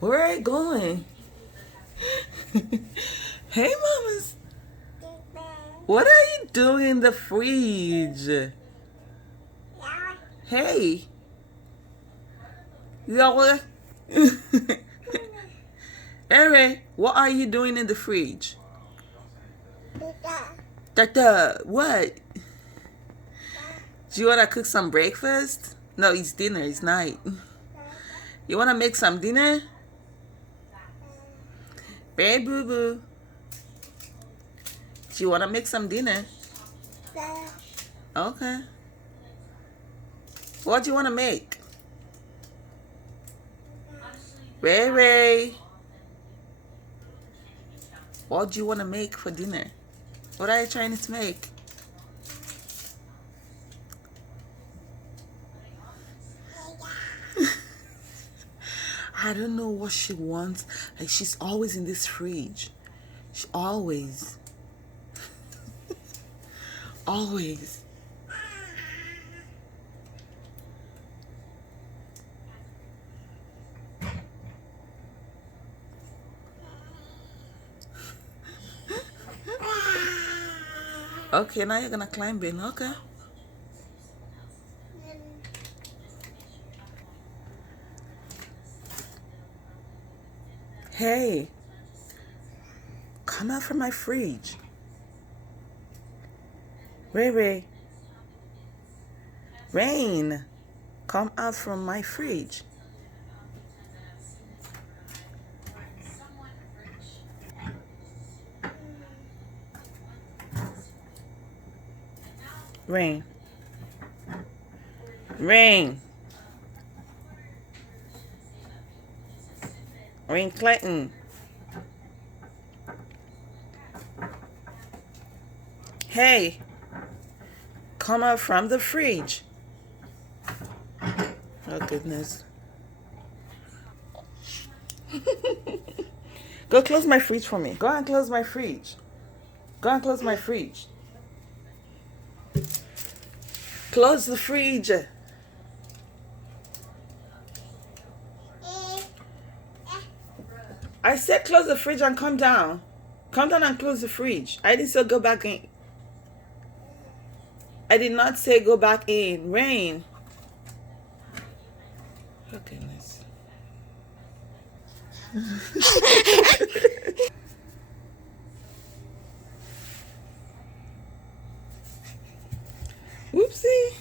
Where are you going? Hey, mamas. What are you doing in the fridge? Hey. Y'all. Ere, what are you doing in the fridge? Tata, what? Do you want to cook some breakfast? No, it's dinner. It's night. You want to make some dinner? Hey, boo-boo. Do you want to make some dinner? Okay. What do you want to make? Ray Ray. What do you want to make for dinner? What are you trying to make? I don't know what she wants. Like, she's always in this fridge. She always. Always. Okay, now you're gonna climb in. Okay. Hey, come out from my fridge. Ray Ray. Rain, come out from my fridge. Rain. Rain. Rain Clinton. Hey, come out from the fridge. Oh, goodness. Go close my fridge for me. Go and close my fridge. Go and close my fridge. Close the fridge. I said close the fridge and come down. Come down and close the fridge. I didn't say go back in. I did not say go back in. Rain. Oh, goodness. Whoopsie.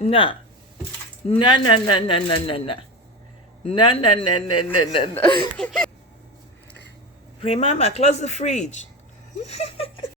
Nah. No, no, no, no, no, no, no. No, no, no, no, no, no, no. Remember, close the fridge.